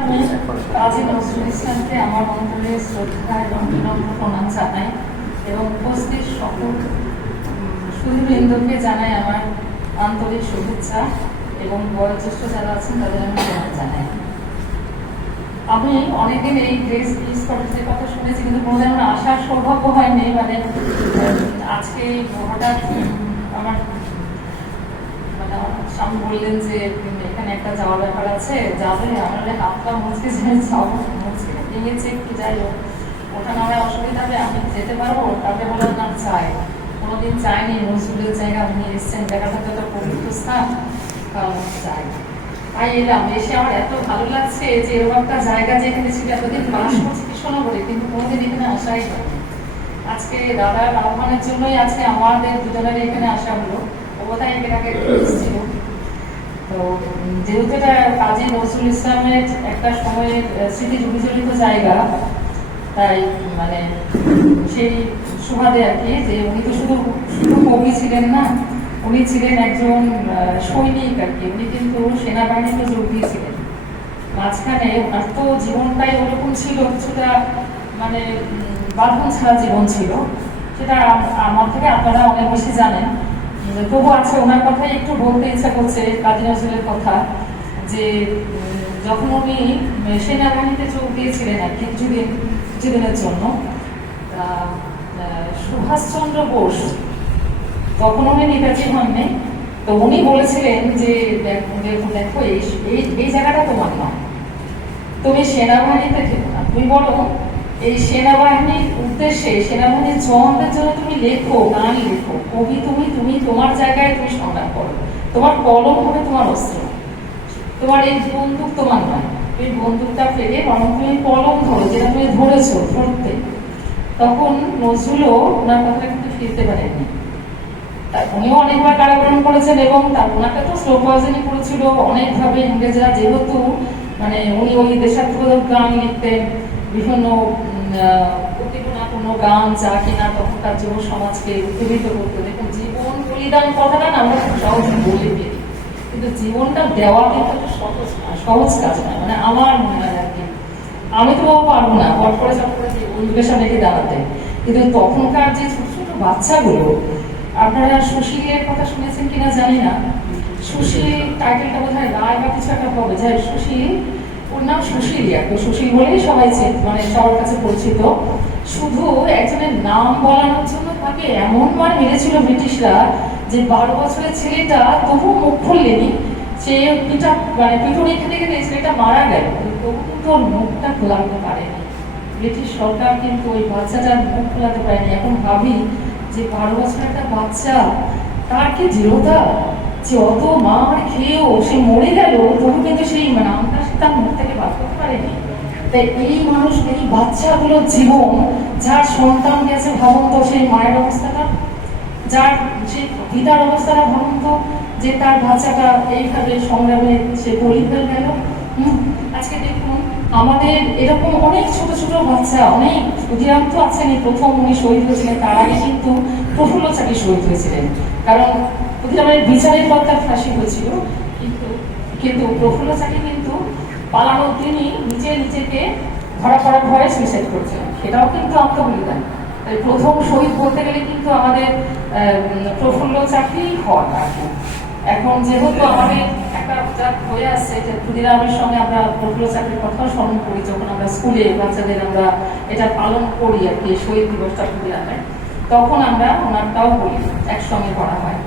আমি কাজী নজরুল ইসলামকে আমার অন্তরে শ্রদ্ধা এবং বিনম্র প্রণাম জানাই এবং উপস্থিত সকল সুধীবৃন্দকে জানাই আমার আন্তরিক শুভেচ্ছা এবং বয়োজ্যেষ্ঠ যারা আছেন তাদের আমি প্রণাম জানাই। আমি অনেকদিন এই গ্রেস পিস কলেজের কথা শুনেছি, কিন্তু কোনোদিন আমার আসার সৌভাগ্য হয়নি। মানে আজকে হঠাৎ আমার স্বামী বললেন যে এখানে একটা যাওয়ার ব্যাপার আছে, যাবে। আমরা হাত পা মুচকে যাবো, মুচকে ভেঙেছে একটু, যাই হোক ওখানে আমার অসুবিধা হবে, আমি যেতে পারবো। তারপরে বললাম না, চাই, কোনোদিন চাইনি নজরুলের জায়গা আপনি এসছেন, দেখাটা তো একটা পবিত্র স্থান, চাই। তাই এলাম, এসে আমার এত ভালো লাগছে যে এরকম একটা জায়গা যেখানে ছিল এতদিন বাস করছি কৃষ্ণনগরে, কিন্তু কোনোদিন এখানে আসাই হয়নি। আজকে দাদার আহ্বানের জন্যই আজকে আমাদের দুজনের এখানে আসা হলো। বোধহয় এর আগে ছিল। তো যেহেতু এটা কাজী নজরুল ইসলামের একটা সময়ের স্মৃতি বিজড়িত জায়গা, তাই মানে সেই সুবাদে আর কি, যে উনি তো শুধু কবি ছিলেন না, উনি ছিলেন একজন সৈনিক আর কি। উনি কিন্তু সেনাবাহিনীতে যোগ দিয়েছিলেন। মাঝখানে ওনার তো জীবনটাই ওরকম ছিল, কিছুটা মানে বাঁধন ছাড়া জীবন ছিল, সেটা আমার থেকে আপনারা অনেক বেশি জানেন। তবু আছে ওনার কথাই একটু বলতে ইচ্ছা করছে, কাজী নজরুলের কথা। যে যখন উনি সেনাবাহিনীতে যোগ দিয়েছিলেন আর কি কিছুদিনের জন্য, সুভাষচন্দ্র বোস তখন উনি নেতাজি হননি, তো উনি বলেছিলেন যে দেখো এই জায়গাটা তোমার নয়, তুমি সেনাবাহিনীতে থেকো না, তুমি বলো এই সেনাবাহিনীর উদ্দেশ্যে, সেনাবাহিনীর জওয়ানদের জন্য তুমি লেখো, গান লেখো, কবি তুমি তোমার জায়গায় তুমি সংগ্রাম করো, তোমার কলম হবে তোমার অস্ত্র, তোমার এই বন্দুক তোমার নয়, এই বন্দুকটা ফেলে বরং তুমি কলম ধরো, যেটা তুমি ধরেছো ধরতে। তখন নজরুলও ওনার কথাটা কিন্তু ফিরতে পারেননি। উনিও অনেকবার কারাবরণ করেছেন এবং ওনাকে তো স্লো পয়জনই করেছিল অনেকভাবে ইংরেজরা, যেহেতু মানে উনি ওই দেশাত্মবোধক গান লিখতেন, বিভিন্ন প্রতিগুণাপূর্ণ গান, যা কিনা তখনকার যুব সমাজকে উত্তেজিত করতো। দেখুন, জীবন বলিদান কথাটা না আমরা খুব সহজে বলে ফেলি, কিন্তু জীবনটা দেওয়া কিন্তু একটা সহজ কাজ না। মানে আমার মনে হয় আর কি, আমি তো পারবো না পট করে সব করে বন্ধুদের সামনে গিয়ে দাঁড়াতে, কিন্তু তখনকার যে ছোট ছোট বাচ্চাগুলো, আপনারা সুশীলের কথা শুনেছেন কিনা জানি না, সুশীল টাইটেলটা বোধহয় রায় বা কিছু একটা হবে, যাই সুশীল, ওর নাম সুশীল, একটা সুশীল বলেই সবাই মানে সবার কাছে পরিচিত। শুধু একজনের নাম বলানোর জন্য তাকে এমন মার মেরেছিল ব্রিটিশরা যে 12 বছরের ছেলেটা তবু মুখ খুললেনি, সে মানে পিটুনি খেতে খেতে ছেলেটা মারা গেল, তবু কিন্তু ওর মুখটা খোলাতে পারেনি ব্রিটিশ সরকার, কিন্তু ওই বাচ্চাটার মুখ খোলাতে পারেনি। এখন ভাবি যে 12 বছরের একটা বাচ্চা, তার কি দৃঢ়তা, যে অত মার খেয়েও সে মরে গেল, তবু কিন্তু সেই নামটা সে তার মুখ থেকে বার করতে পারেনি। তাই এই মানুষ, এই বাচ্চাগুলোর জীবন, যার সন্তান গেছে ভাবুন তো সেই মায়ের অবস্থাটা, যার সেই পিতার অবস্থাটা ভাবুন তো, যে তার বাচ্চাটা এইভাবে সংগ্রামে সে বলি হয়ে গেল। আজকে দেখুন আমাদের এরকম অনেক ছোট ছোট বাচ্চা, অনেক ক্ষুদিরাম তো আছেন। প্রথম উনি শহীদ হয়েছিলেন, তার আগে কিন্তু প্রফুল্ল চাকি শহীদ হয়েছিলেন, কারণ ক্ষুদিরামের বিচারের পর তার ফাঁসি হয়েছিল। কিন্তু প্রফুল্ল চাকি কিন্তু পালানোর দিনই নিজেকে ধরা পড়ার ভয়ে সুইসাইড করেছিলেন, সেটাও কিন্তু আত্মবলিদান। তাই প্রথম শহীদ বলতে গেলে কিন্তু আমাদের প্রফুল্ল চাকি হয় আর কি। এখন যেহেতু আমাদের একটা হয়ে আসছে যে ক্ষুদিরামের সঙ্গে আমরা প্রফুল্ল চাকরির কথাও স্মরণ করি, যখন আমরা স্কুলে বাচ্চাদের আমরা এটা পালন করি আর কি, শহীদ দিবসটা ক্ষুদিরামের, তখন আমরা ওনারটাও বলি, একসঙ্গে করা হয়।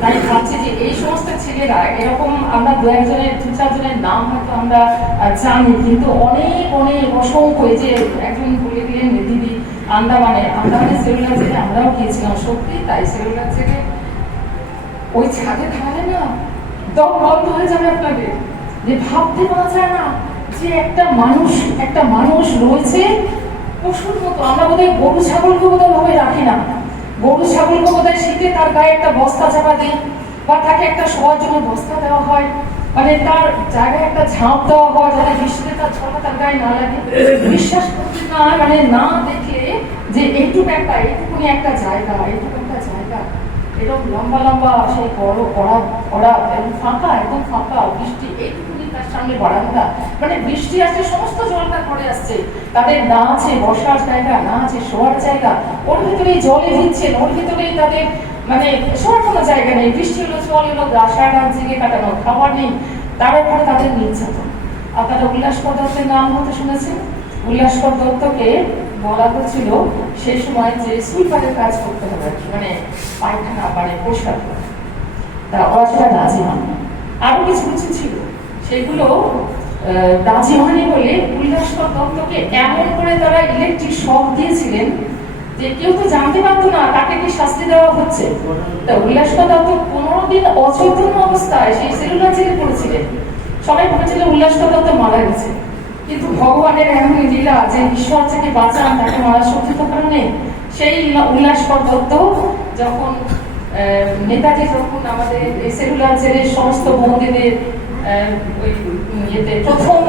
তাই ভাবছি যে এই সমস্ত ছেলেরা এরকম, আমরা দু চারজনের নাম হয়তো আমরা জানি, কিন্তু অনেক অসংখ্য, যে একজন বলে দিলেন দিদি আন্দামানে সেলুলার জেলে আমরাও গিয়েছিলাম, সত্যি তাই। সেলুলার জেলে ওই ছাদে থাকলে না দম বন্ধ হয়ে যাবে আপনাদের, যে ভাবতে পারা যায় না যে একটা মানুষ রয়েছে পশুর মতো। আমরা বোধহয় গরু ছাগলকে বোধহয় ভাবে রাখি না, গরু ছাগলকে বোধহয় শীতে তার গায়ে একটা বস্তা চাপা দিই, বা তাকে একটা শোয়ার জন্য বস্তা দেওয়া হয়, মানে তার জায়গায় একটা ঝাঁপ দেওয়া হয় যাতে বৃষ্টিতে তার ঝড়টা তার গায়ে না লাগে। বিশ্বাস করতে না, মানে না দেখলে যে এইটুকুনি একটা জায়গা, এরকম লম্বা সেই বড় কড়া একদম ফাঁকা বৃষ্টি, এইটুকুনি তার সামনে বারান্দা, মানে বৃষ্টি আসছে সমস্ত জলটা ঘরে আসছে, তাদের না আছে বসার জায়গা, না আছে শোয়ার জায়গা, ওর ভিতরেই জলে ভিজছেন, ওর ভিতরেই তাদের মানে শোয়ার কোনো জায়গা নেই, বৃষ্টি হলো জল এলো সারা রাত জেগে কাটানো, খাবার নেই, তার উপরে তাদের নির্যাতন। আপনারা উল্লাসকর দত্তের নাম হতে শুনেছেন? উল্লাসকর দত্তকে বলা হচ্ছিল সেই সময় যে সুইপারের কাজ করতে হবে, মানে পায়খানা মানে পরিষ্কার করে, তা ওরা সেটা রাজি হন। আরো কিছু কিছু ছিল, সেগুলো রাজি হয়নি বলে উল্লাসকর দত্তকে এমন করে তারা ইলেকট্রিক শক দিয়েছিলেন যে কেউ তো জানতে পারতো না তাকে কি শাস্তি দেওয়া হচ্ছে। তা উল্লাসকর দত্ত 15 দিন অচৈতন্য অবস্থায় সেই সেলুলার জেলে পড়েছিলেন। সবাই ভেবেছিল উল্লাসকর দত্ত মারা গেছে, কিন্তু ভগবানের এমন লীলা যে ঈশ্বর থেকে বাঁচান, তাকে মারার শক্তি তো কারণে সেই উল্লাসকর দত্ত যখন নেতাজি যখন আমাদের সেলুলার জেলের সমস্ত বন্দীদের প্রথম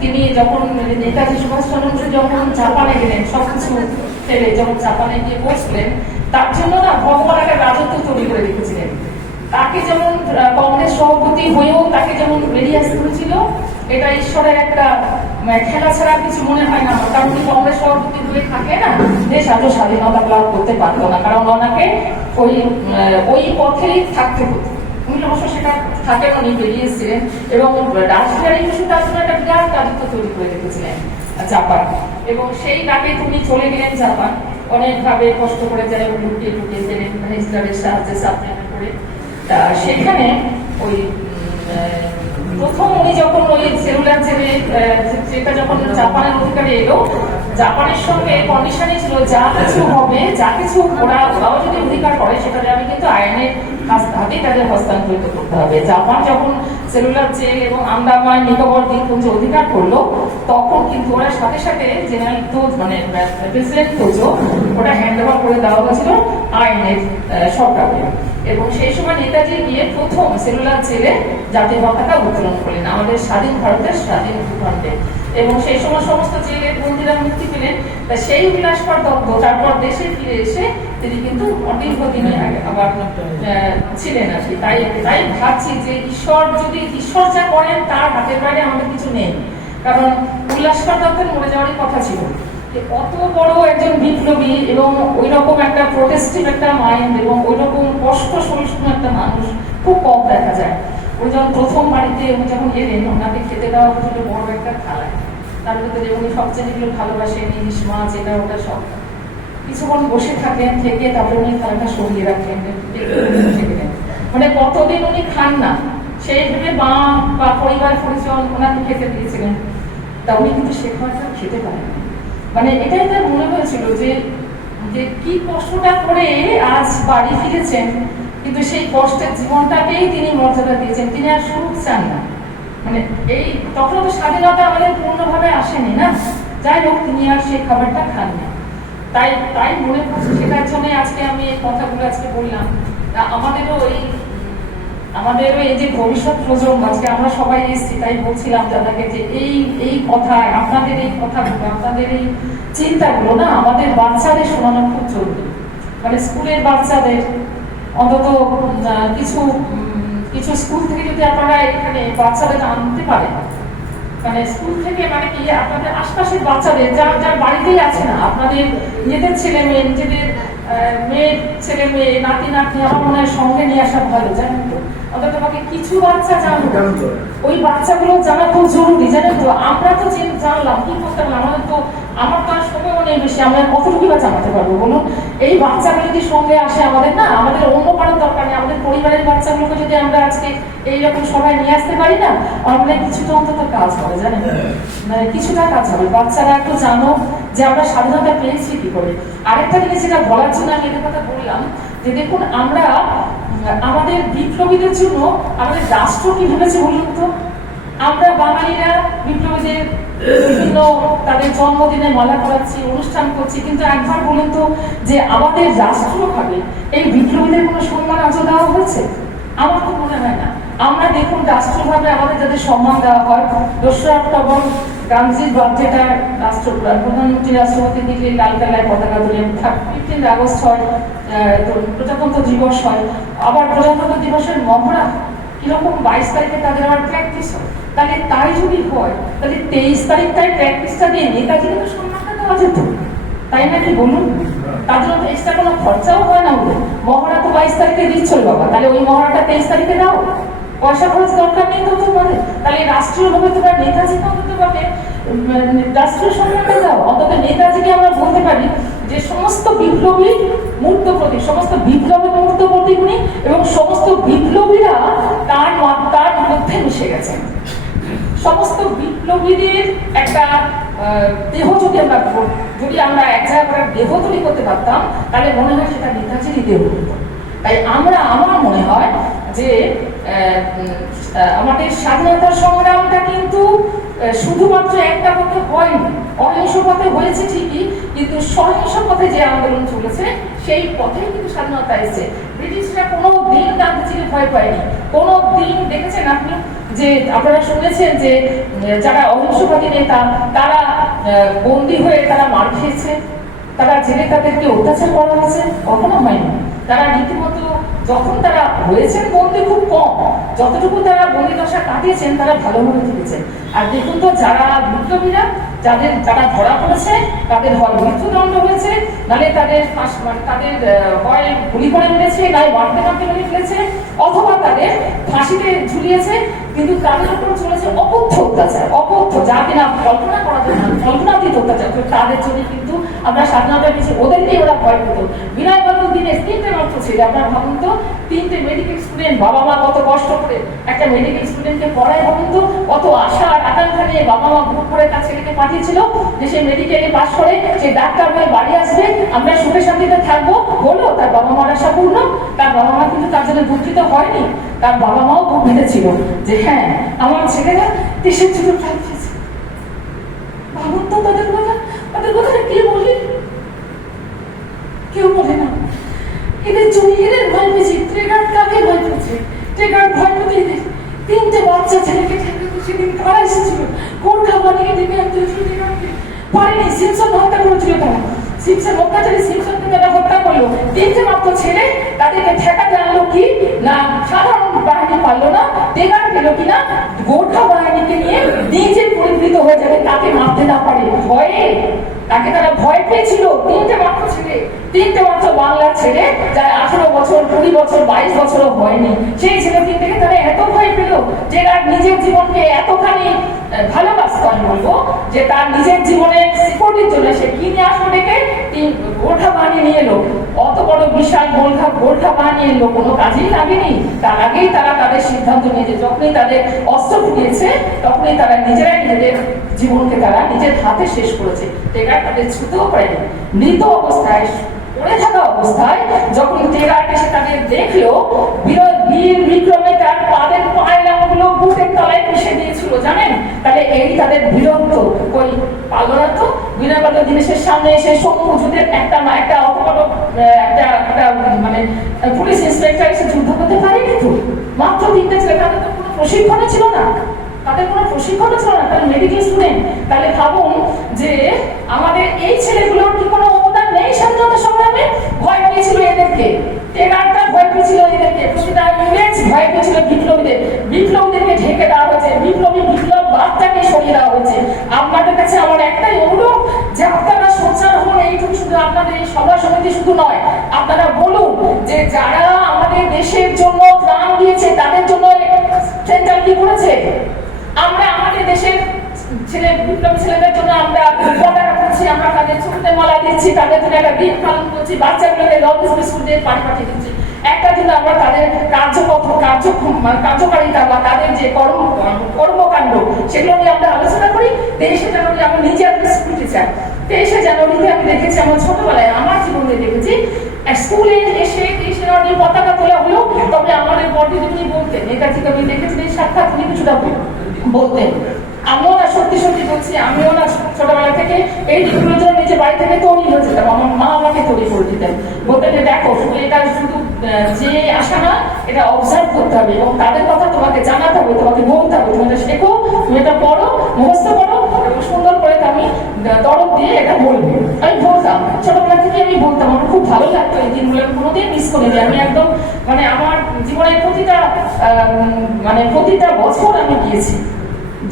তিনি যখন নেতাজি সুভাষচন্দ্র যখন জাপানে গেলেন সবকিছু ফেলে যখন জাপানে গিয়ে পৌঁছলেন, তার জন্য না ভগবান একটা রাজত্ব তৈরি করে রেখেছিলেন। তাকে যেমন কংগ্রেস সভাপতি হয়েও তাকে যেমন বেরিয়ে আসতে হয়েছিল, এটা ঈশ্বরের একটা খেলা ছাড়া কিছু মনে হয় না। কারণ উনি কংগ্রেস সভাপতি হয়ে থাকে না, দেশ আজও স্বাধীনতা লাভ করতে পারতো না, কারণ ওনাকে ওই পথেই থাকতে হতো। উনি অবশ্য সেটা থাকেন, উনি বেরিয়ে এসেছিলেন এবং রাজবিহারী বসু তার জন্য একটা বিরাট রাজত্ব তৈরি করে রেখেছিলেন জাপান, এবং সেই ডাকে তুমি চলে গেলেন জাপান, অনেকভাবে কষ্ট করে যায় লুকিয়ে লুকিয়ে গেলেন হিটলারের সাহায্যে সাবধান করে। তা সেখানে ওই প্রথম উনি যখন ওই সেলুলার জেলে যেটা যখন জাপানের অধিকারে এলো, জাপানের সঙ্গে কন্ডিশনই ছিল যা কিছু হবে, যা কিছু ওরাও যদি অধিকার করে সেটা আমি কিন্তু আইনের হাতেই তাদের হস্তান্তরিত করতে হবে। জাপান যখন সেলুলার জেল এবং আন্দামান নিকোবর দ্বীপপুঞ্জ অধিকার করলো, তখন কিন্তু ওরা সাথে সাথে জেনারেল মানে প্রেসিডেন্ট তোজো ওটা হ্যান্ড ওভার করে দেওয়া হয়েছিল আইনের সরকারকে। এবং সেই সময় নেতাজি গিয়ে প্রথম সেলুলার জেলে জাতীয় পতাকা উত্তোলন করলেন আমাদের স্বাধীন ভারতের স্বাধীন ভূখণ্ডে, এবং সেই সময় সমস্ত জেলের বন্দীরা মুক্তি পেলেন। তা সেই উল্লাসকর দত্ত তারপর দেশে ফিরে এসে তিনি কিন্তু দীর্ঘদিনে আবার ছিলেন আর কি। তাই তাই ভাবছি যে ঈশ্বর যা করেন তার হাতের বাইরে আমাদের কিছু নেই, কারণ উল্লাসকর দত্তের মরে যাওয়ারই কথা ছিল। অত বড় একজন বিপ্লবী এবং ওই রকম একটা প্রোটেস্টিভ একটা মাইন্ড এবং ওই রকম কষ্ট সহিষ্ণু একটা মানুষ খুব কম দেখা যায়। উনি যখন প্রথম বাড়িতে উনি যখন এলেন, ওনাকে খেতে দেওয়া হচ্ছিল বড় একটা থালায়, তার ভিতরে উনি সব জিনিসগুলো ভালোবাসেন, ইলিশ মাছ এটা ওটা সব, কিছুক্ষণ বসে থাকেন, থেকে তারপরে উনি থালাটা সরিয়ে রাখলেন, মানে কতদিন উনি খান না সেই ভেবে মা বা পরিবার পরিজন ওনাকে খেতে দিয়েছিলেন। তা উনি কিন্তু সে খাবারটা খেতে পারেন, মানে এটাই তার মনে হয়েছিল যে কি কষ্টটা করে আজ বাড়ি ফিরেছেন, কিন্তু সেই কষ্টের জীবনটাকেই তিনি মর্যাদা দিয়েছেন, তিনি আর সুখ চান না। মানে এই তখন তো স্বাধীনতা আমাদের পূর্ণভাবে আসেনি না, যাই হোক তিনি আর সেই খাবারটা খান না। তাই তাই মনে করছি সেটার জন্য আজকে আমি এই কথাগুলো আজকে বললাম। আমাদেরও এই যে ভবিষ্যৎ প্রজন্ম, আজকে আমরা সবাই এসেছি, তাই বলছিলাম দাদাকে যে এই কথা, আপনাদের এই কথাগুলো, আপনাদের এই চিন্তাগুলো না আমাদের বাচ্চাদের শোনানো খুব জরুরি। মানে স্কুলের বাচ্চাদের অন্তত কিছু স্কুল থেকে যদি আপনারা এখানে বাচ্চাদের আনতে পারেন, মানে স্কুল থেকে মানে কি আপনাদের আশপাশের বাচ্চাদের যার বাড়িতেই আছে না, আপনাদের নিজেদের ছেলে মেয়ে, নিজেদের মেয়ের ছেলে মেয়ে, নাতি নাতনি, আমার মনে হয় সঙ্গে নিয়ে আসা ভালো, জানেন তো। অন্তত তোমাকে কিছু বাচ্চা জানো, ওই বাচ্চাগুলো জানা খুব জরুরি, জানেন তো। আমরা তো জানলাম কি করতে পারলাম, আমার তো আর সময়ও নেই বেশি, আমরা কতটুকু বা জানাতে পারবো বলুন। এই বাচ্চাগুলো যদি সঙ্গে আসে আমাদের, না আমাদের অন্য কারোর দরকার নেই, আমাদের পরিবারের বাচ্চাগুলোকে যদি আমরা আজকে এইরকম সবাই নিয়ে আসতে পারি না, আমাদের কিছুটা অন্তত কাজ হবে, জানেন, মানে কিছুটা কাজ হবে। বাচ্চারা একটু জানো যে আমরা স্বাধীনতা পেয়েছি কি করে। আরেকটা জিনিস যেটা বলার জন্য আমি এদের কথা বললাম, যে দেখুন আমরা আমাদের বিপ্লবীদের জন্য আমাদের রাষ্ট্র কি ভেবেছে বলুন তো। আমরা বাঙালিরা বিপ্লবীদের বিভিন্ন তাদের জন্মদিনে মালা করাচ্ছি, অনুষ্ঠান করছি, কিন্তু একবার বলুন তো যে আমাদের রাষ্ট্রভাবে এই বিপ্লবীদের কোনো সম্মান আজও দেওয়া হয়েছে? আমার তো মনে হয় না। আমরা দেখুন রাষ্ট্রভাবে আমাদের যাদের সম্মান দেওয়া হয়, 2রা অক্টোবর গান্ধীজির বার্থডেটা প্রধানমন্ত্রী রাষ্ট্রপতি দিল্লির লালকেল্লায় পতাকা তুলে, 15 আগস্ট হয়, প্রজাতন্ত্র দিবস হয়, আবার প্রজাতন্ত্র দিবসের মহড়া কিরকম 22 তারিখে তাদের আবার প্র্যাকটিস হয়। তাহলে তাই যদি হয় তাহলে 23 তারিখটায় প্র্যাকটিসটা দিয়ে নেতাজিকে তো সম্মানটা দেওয়া যেত, তাই নাকি বলুন? তার জন্য তো এক্সট্রা কোনো খরচাও হয় না ওদের। মহড়া তো 22 তারিখে দিচ্ছিল বাবা, তাহলে ওই মহড়াটা 23 তারিখে দাও, পয়সা খরচ দরকার নেই তো তোমাদের। তাহলে রাষ্ট্রীয় ভাবে তোমরা নেতাজিকে অন্তত ভাবে রাষ্ট্রীয় সম্মানটা দাও। অন্তত নেতাজিকে আমরা বলতে পারি যে সমস্ত বিপ্লবীর মূর্ত প্রতীক, সমস্ত বিপ্লবের মূর্ত প্রতীক উনি, এবং সমস্ত বিপ্লবীরা তার মধ্যে মিশে গেছেন। সমস্ত বিপ্লবীদের একটা দেহ যদি আমরা এক জায়গায় দেহ তৈরি করতে পারতাম, তাহলে মনে হয় সেটা নেতাজিরই দেহ হতো। তাই আমার মনে হয় যে আমাদের স্বাধীনতার সংগ্রামটা কিন্তু শুধুমাত্র একটা পথে হয়নি, অহিংস পথে হয়েছে ঠিকই, কিন্তু সহিংস পথে যে আন্দোলন চলেছে সেই পথেই কিন্তু স্বাধীনতা এসেছে। ব্রিটিশরা কোনো দিন গান্ধীজিকে ভয় পায়নি, কোনো দিন দেখেছেন আপনি যে আপনারা শুনেছেন যে যারা অহিংসবাদী নেতা তারা বন্দী হয়ে তারা মার খেয়েছে, তারা জেলে তাদেরকে অত্যাচার করা হয়েছে? কখনো হয়নি। তারা রীতিমতো যখন তারা হয়েছেন বন্দী খুব কম, যতটুকু তারা বন্দী দশা কাটিয়েছেন তারা ভালোভাবে থেকেছেন। আর দেখুন তো যারা বিপ্লবীরা যারা ধরা পড়েছে তাদের হয় মৃত্যুদণ্ড হয়েছে, নাহলে তাদের হয় গুলি করে মেরেছে, নয় মারতে মারতে মেরে ফেলেছে, অথবা তাদের ফাঁসিতে ঝুলিয়েছে, কিন্তু তাদের উপর চলেছে অকথ্য অত্যাচার, অকথ্য, যা কিনা কল্পনা করা যায় না, কল্পনাতীত অত্যাচার। তাদের জন্য কিন্তু আমরা স্বাধীনতা পেয়েছি, ওদেরকেই ওরা ভয় পেত। বিনয় বাদল দিনে 3টে মাত্র ছিল, আপনার ভাবুন তো, 3টে মেডিকেল স্টুডেন্ট, বাবা মা কত কষ্ট করে একটা মেডিকেল স্টুডেন্টকে পড়ায়, ভাবুন তো কত আশা আর আকাঙ্ক্ষা নিয়ে বাবা মা ভোট করে তার ছেলেকে পাঠিয়েছিল যে সে মেডিকেলে পাস করে সে ডাক্তার হয়ে বাড়ি আসবে, আমরা সুখে শান্তিতে থাকবো। হলো তার বাবা মার আশা পূর্ণ? তার বাবা মা কিন্তু তার জন্য দুঃখিত হয়নি, তার বাবা মাও খুব মেনেছিল যে হ্যাঁ আমার ছেলেরা দেশের জন্য প্রাণ দিয়েছে। ভাবুন তো তাদের কথা কে বলি? কেউ বলে না। এদের জমির ভয় পেয়েছি, ট্রেগার্ড কাকে ভয় পেয়েছে? ট্রেগার্ড ভয় পেতে এদের 3টে বাচ্চা ছেলেকে সেদিন কারা এসেছিল, গোর্খা বানিয়ে দেবে পারেনি, সিমসন হত্যা করেছিল তারা, সিমসন অত্যাচারী সিমসনকে তারা হত্যা করলো। 3টে মাত্র ছেলে, তাদেরকে ঠেকাতে আনলো কি না সাধারণ বাহিনী পারলো না, ট্রেগার্ড পেলো কিনা গোর্খা বাহিনীকে নিয়ে নিজে পরিবৃত হয়ে যাবে, তাকে মারতে না পারে ভয়ে, তাকে তারা ভয় পেয়েছিল। 3টে মাত্র ছেলে, 3টে মাত্র বাংলার ছেলে, যারা 18 বছর 20 বছর 22 বছরও হয়নি, সেই ছেলে 3টেকে তারা এত ভয় পেল যে তার নিজের জীবনকে এতখানি ভালোবাসত, আমি বলবো যে তার নিজের জীবনের সিকিউরিটির জন্য সে কি নিয়ে আসলো ডেকে গোর্খা বাহিনী নিয়ে এলো। অত বড় বিশাল গোর্খা বাহিনী এলো, কোনো কাজেই লাগেনি। তার আগেই তারা তাদের সিদ্ধান্ত নিয়েছে, যখনই তাদের অস্ত্র ফুটিয়েছে তখনই তারা নিজেরাই নিজেদের জীবনকে তারা নিজের হাতে শেষ করেছে। টেগার তাদের ছুতেও পারেনি, মৃত অবস্থায় পড়ে থাকা অবস্থায় যখন টেগার এসে তাদের দেখলো, বীর বিক্রমে তার পায়ের পায়রাগুলো বুটের তলায় পিষে দিয়েছিল, জানেন? তাহলে এই তাদের বীরত্ব কই পারল না তো? বিনয় বাদল দীনেশের সামনে এসে সমুদ্রের একটা অত বড় একটা মানে পুলিশ ইন্সপেক্টর এসে যুদ্ধ করতে পারেনি তো? মাত্র 3টে ছেলে, তাদের তো কোনো প্রশিক্ষণে ছিল না, তাদের কোনো প্রশিক্ষণও ছিল না, তাদের মেডিকেল স্টুডেন্ট। তাহলে ভাবুন যে আমাদের এই ছেলেগুলোর কি কোনো অবদান নেই স্বাধীনতা সংগ্রামে? ভয় পেয়েছিল এদেরকে, টেগারটা ভয় পেয়েছিল এদেরকে, প্রতিটা ইংরেজ ভয় পেয়েছিল বিপ্লবীদেরকে ঢেকে দেওয়া হয়েছে, বিপ্লব বার্তাকে সরিয়ে দেওয়া হয়েছে। আপনাদের কাছে আমার একটাই অনুরোধ যে আপনারা সোচ্চার হন, এইটুকু শুধু আপনাদের এই সভা সমিতি শুধু নয়, আপনারা বলুন যে যারা আমাদের দেশের জন্য প্রাণ দিয়েছে তাদের জন্য সেন্ট্রাল কি করেছে? আমরা আমাদের দেশের বিপ্লবী ছেলেদের জন্য আমরা পতাকা করছি, আমরা তাদের ছবিতে মালা দিচ্ছি, তাদের জন্য একটা দিন পালন করছি, বাচ্চাগুলোকে লঞ্চ বিস্কুট দিয়ে পানি পাঠিয়ে দিচ্ছি। একটা দিন আমরা তাদের কার্যকারিতা বা তাদের যে কর্মকাণ্ড সেগুলো নিয়ে আমরা আলোচনা করি। 23শে জানুয়ারি আমরা নিজে একটা স্কুলে চাই। 23শে জানুয়ারিতে আমি দেখেছি, আমার ছোটবেলায় আমার জীবনে দেখেছি স্কুলে এসে 23শে জানুয়ারি পতাকা তোলা হলো, তবে আমাদের বড়দিদি বলতেন, নেতাজিকে আমি দেখেছি সাক্ষাৎ উনি কিছুটা বলতেন। আমিও না সত্যি বলছি, আমিও না ছোটবেলা থেকে এই দিনগুলোর জন্য নিজের বাড়ি থেকে তৈরি হয়ে যেতাম, আমার মা আমাকে তৈরি করে দিতেন, বলতেন যে দেখো এটা শুধু যে আসা না, এটা অবজার্ভ করতে হবে এবং তাদের কথা তোমাকে জানাতে হবে, তোমাকে বলতে হবে, তোমাকে শেখো, তুমি এটা পড়ো, মুখস্থ করো এবং সুন্দর করে আমি দরদ দিয়ে এটা বলবো। আমি বলতাম ছোটবেলা থেকে, আমি বলতাম, আমার খুব ভালো লাগতো এই দিনগুলো, আমি কোনোদিন মিস করিনি। আমি একদম আমার জীবনের প্রতিটা বছর আমি গিয়েছি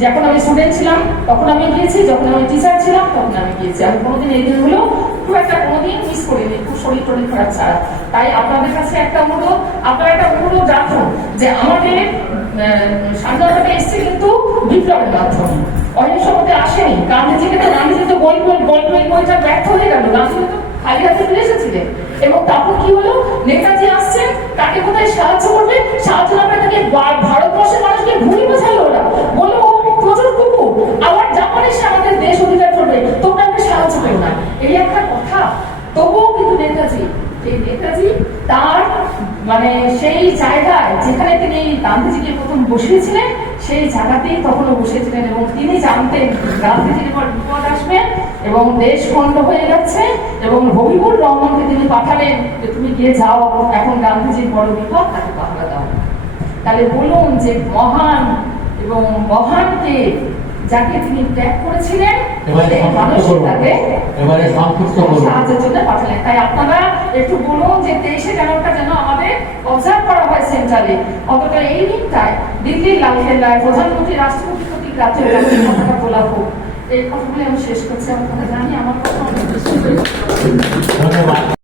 যখন আমি স্টুডেন্ট ছিলাম তখন আমি গিয়েছি, যখন আমি টিচার ছিলাম তখন আমি গিয়েছি। আমি কোনোদিন এই দিনগুলো খুব একটা কোনোদিন মিস করিনি, খুব শরীর টরীর খারাপ ছাড়া। তাই আপনাদের কাছে একটা অনুরোধ, আপনারা একটা অনুরোধ রাখুন যে আমাদের স্বাধীনতাটা এসছে কিন্তু বিপ্লবের মাধ্যমে, অহিংস হতে আসেনি। গান্ধীজিকে তো গান্ধীজি তো বইটা ব্যর্থ হয়ে গেল, গান্ধীজি তো খালি হাতে ফিরে এসেছিলেন। এবং তখন কি হলো, নেতাজি আসছেন, তাকে কোথায় সাহায্য করবে, সাহায্য না করে তাকে ভারতবর্ষের মানুষকে ভুল বোঝালো। ওরা বললো ও প্রচুর কুকুর, আবার জাপানে সে আমাদের দেশ অধিকার করবে, তোমরা আমাকে সাহায্য করো না, এই একটা কথা। তবুও কিন্তু নেতাজি তার মানে সেই জায়গায় যেখানে তিনি গান্ধীজিকে প্রথম বসিয়েছিলেন সেই জায়গাতেই তখনও বসেছিলেন। এবং তিনি জানতেন গান্ধীজির পর বিপদ আসবে এবং দেশ খণ্ড হয়ে যাচ্ছে, এবং হবিবুর রহমানকে তিনি পাঠালেন যে তুমি গিয়ে যাও, এখন গান্ধীজির বড় বিপদ, তাকে পাহারা দাও। তাহলে বলুন যে মহান এবং মহানকে যাকে তিনি ত্যাগ করেছিলেন মানুষ তাকে সাহায্যের জন্য পাঠালেন। তাই আপনারা একটু বলুন যে 23শে জানুয়ারিটা যেন আমাদের অবজার্ভ করা হয় সেন্ট্রালে, অন্তত এই দিনটায় দিল্লির লালকেল্লায় প্রধানমন্ত্রী রাষ্ট্রপতি প্রতীক রাজ্যের কথাটা বলা হোক। এই কথাগুলি আমি শেষ করছি। আমার কথা জানি আমার কথা